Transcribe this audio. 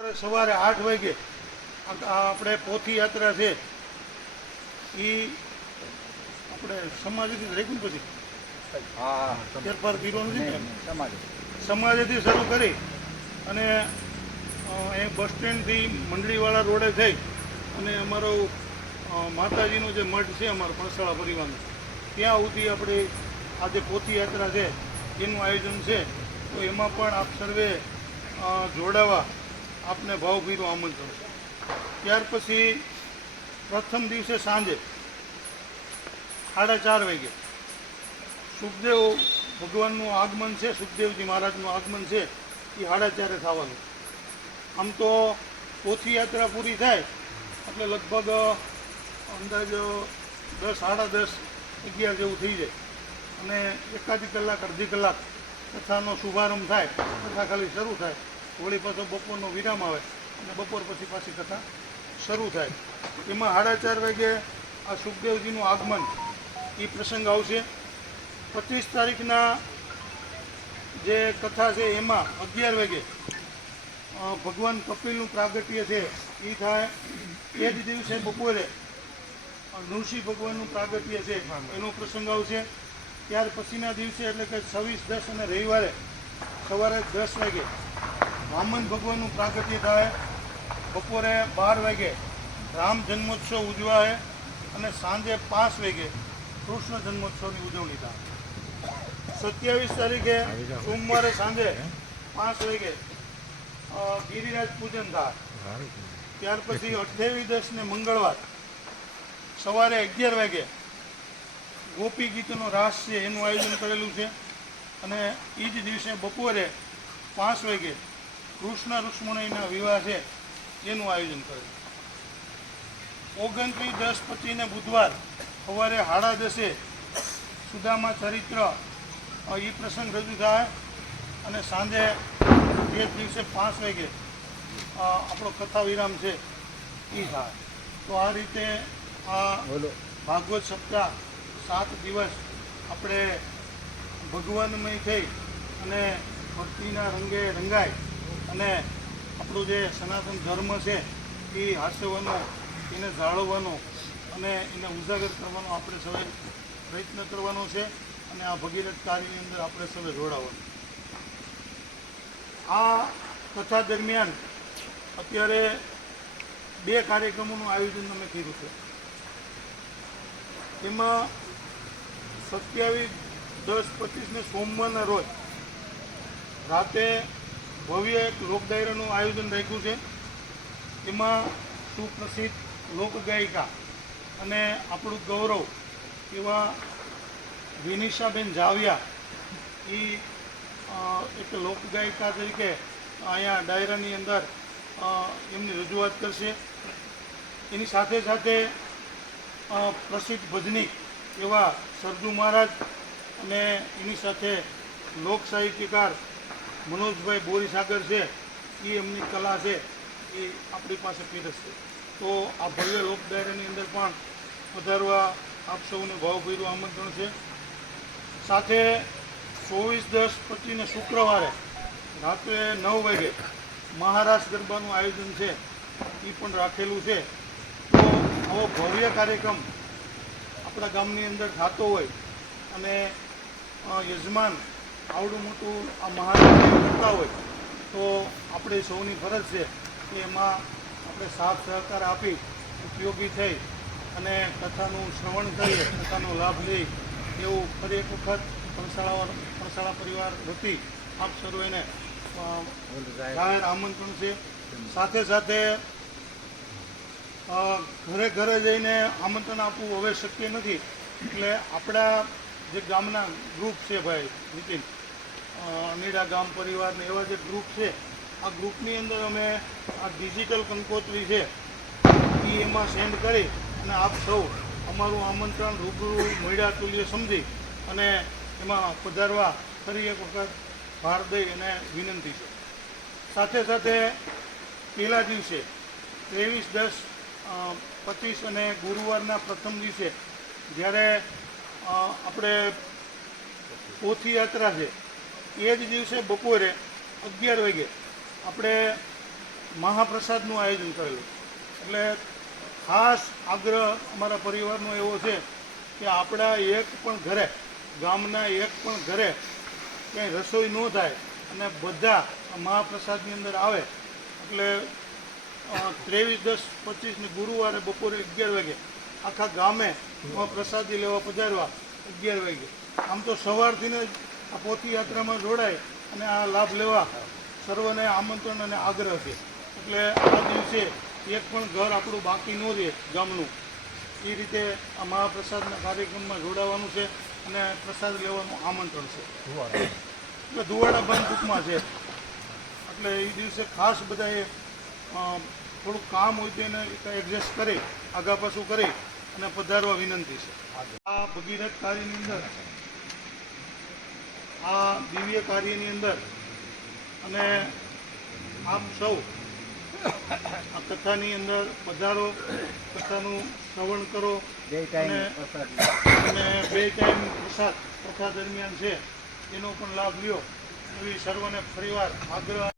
સવારે 8 વાગે આપણે પોથી યાત્રા છે એ આપણે સમાજથી રાખ્યું પછી ફેરફાર કર્યો નથી ને સમાજથી શરૂ કરી અને એ બસ સ્ટેન્ડથી મંડળીવાળા રોડે થઈ અને અમારો માતાજીનો જે મઠ છે અમારો પણસાળા પરિવારનો ત્યાં સુધી આપણે આ જે પોથી યાત્રા છે એનું આયોજન છે. તો એમાં પણ આપ સર્વે જોડાવા આપને ભાવભીરું આમંત્રણ છે. ત્યાર પછી પ્રથમ દિવસે સાંજે 4:30 વાગે સુખદેવ ભગવાનનું આગમન છે, સુખદેવજી મહારાજનું આગમન છે, એ 4:30 થવાનું. આમ તો પોથી યાત્રા પૂરી થાય એટલે લગભગ અંદાજ 10, 10:30, 11 જેવું થઈ જાય અને એકાદી કલાક, અડધી કલાક કથાનો શુભારંભ થાય. કથા ખાલી શરૂ થાય, વળી પાછો બપોરનો વિરામ આવે અને બપોર પછી પાછી કથા શરૂ થાય. એમાં 4:30 વાગે આ સુખદેવજીનું આગમન એ પ્રસંગ આવશે. 25 તારીખના જે કથા છે એમાં 11 વાગે ભગવાન કપિલનું પ્રાગટ્ય છે એ થાય. એ જ દિવસે બપોરે નૃસિંહ ભગવાનનું પ્રાગટ્ય છે એનો પ્રસંગ આવશે. ત્યાર પછીના દિવસે એટલે કે 26, 10 અને રવિવારે સવારે 10 વાગે વામન ભગવાનનું પ્રાગટ્ય થાય. બપોરે 12 વાગે રામ જન્મોત્સવ ઉજવાય અને સાંજે 5 વાગે કૃષ્ણ જન્મોત્સવની ઉજવણી થાય. 27 તારીખે સોમવારે સાંજે 5 વાગે ગિરિરાજ પૂજન થાય. ત્યાર પછી 28, 10 ને મંગળવાર સવારે 11 વાગે ગોપી ગીતનો રાસ છે એનું આયોજન કરેલું છે અને એ જ દિવસે બપોરે 5 વાગે કૃષ્ણ રુક્ષ્મણીના વિવાહ છે એનું આયોજન કરેલું. 29, 10, 25 ને બુધવાર સવારે 10:30 સુદામા ચરિત્ર એ પ્રસંગ રજૂ થાય અને સાંજે તે જ દિવસે 5 વાગે આપણો કથા વિરામ છે એ થાય. તો આ રીતે આ ભાગવત સપ્તાહ 7 દિવસ આપણે ભગવાનમય થઈ અને ભક્તિના રંગે રંગાય અને આપણું જે સનાતન ધર્મ છે એ હાંસવાનો, એને જાળવવાનો અને એને ઉજાગર કરવાનો આપણે સૌએ પ્રયત્ન કરવાનો છે અને આ ભગીરથ કાર્યની અંદર આપણે સૌએ જોડાવાનું. આ કથા દરમિયાન અત્યારે 2 કાર્યક્રમોનું આયોજન અમે કર્યું છે. એમાં 27, 10, 25 ને સોમવારના રોજ રાતે ભવ્ય એક લોકડાયરાનું આયોજન રાખ્યું છે. એમાં સુપ્રસિદ્ધ લોકગાયિકા અને આપણું ગૌરવ એવા વિનિશાબેન જાવિયા એ એક લોકગાયિકા તરીકે અહીંયા ડાયરાની અંદર એમની રજૂઆત કરશે. એની સાથે સાથે પ્રસિદ્ધ ભજનીક એવા સરજુ મહારાજ અને એની સાથે લોક સાહિત્યકાર મનોજભાઈ બોરીસાગર છે એ એમની કલા છે એ આપણી પાસે પીરસશે. તો આ ભવ્ય લોક ડાયરાની અંદર પણ પધારવા આપ સૌને ભાવભીરું આમંત્રણ છે. સાથે 24, 10, 25 ને શુક્રવારે રાત્રે 9 વાગે મહારાષ્ટ્ર ગરબાનું આયોજન છે એ પણ રાખેલું છે. તો આવો ભવ્ય કાર્યક્રમ આપણા ગામની અંદર થતો હોય અને યજમાન આવડું મોટું આ મહારાષ્ટ્ર કરતા હોય તો આપણે સૌની ફરજ છે કે એમાં આપણે સાથ સહકાર આપી ઉપયોગી થઈ અને કથાનું શ્રવણ કરીએ, કથાનો લાભ લઈ એવું ફરી એક વખત પણસાળા પરિવાર વતી આપ સર્વેને જાહેર આમંત્રણ છે. સાથે સાથે ઘરે ઘરે જઈને આમંત્રણ આપવું હવે શક્ય નથી એટલે આપણા જે ગામના ગ્રુપ છે ભાઈ નીતિન, અનીડા ગામ પરિવારને એવા જે ગ્રુપ છે આ ગ્રુપની અંદર અમે આ ડિજિટલ કંકોત્રી છે એ એમાં સેન્ડ કરી અને આપ સૌ અમારું આમંત્રણ રૂબરૂ મળ્યા તુલ્ય સમજી અને એમાં પધારવા ફરી એક વખત ભાર દઈ અને વિનંતી છે. સાથે સાથે પહેલા દિવસે 23, 10, 25 અને ગુરુવારના પ્રથમ દિવસે જ્યારે આપણે પોથી યાત્રા છે એ જ દિવસે બપોરે 11 વાગે આપણે મહાપ્રસાદનું આયોજન કરેલું. એટલે ખાસ આગ્રહ અમારા પરિવારનો એવો છે કે આપણા એક પણ ઘરે, ગામના એક પણ ઘરે ક્યાંય રસોઈ ન થાય અને બધા મહાપ્રસાદની અંદર આવે. એટલે 23/10/25 ગુરુવારે બપોરે 11 વાગે આખા ગામે પ્રસાદી લેવા પધારવા 11 વાગે. આમ તો સવારથી જ આ પોથીયાત્રામાં જોડાય અને આ લાભ લેવા સર્વને આમંત્રણ અને આગ્રહ છે. એટલે આ દિવસે એક પણ ઘર આપણું બાકી ન રહે ગામનું, એ રીતે આ મહાપ્રસાદના કાર્યક્રમમાં જોડાવાનું છે અને પ્રસાદ લેવાનું આમંત્રણ છે. એટલે ધુવાડા બંધ ટૂંકમાં છે. એટલે એ દિવસે ખાસ બધાએ થોડુંક કામ હોય તો એને એડજસ્ટ કરી આગા પાછું કરી અને પધારવા વિનંતી છે. આ ભગીરથ કાર્યની અંદર, આ દિવ્ય કાર્યની અંદર અને આપ સૌ આ કથાની અંદર પધારો, કથાનું શ્રવણ કરો અને 2 ટાઈમ પ્રસાદ કથા દરમિયાન છે એનો પણ લાભ લ્યો એવી સર્વને ફરીવાર આગ્રહ.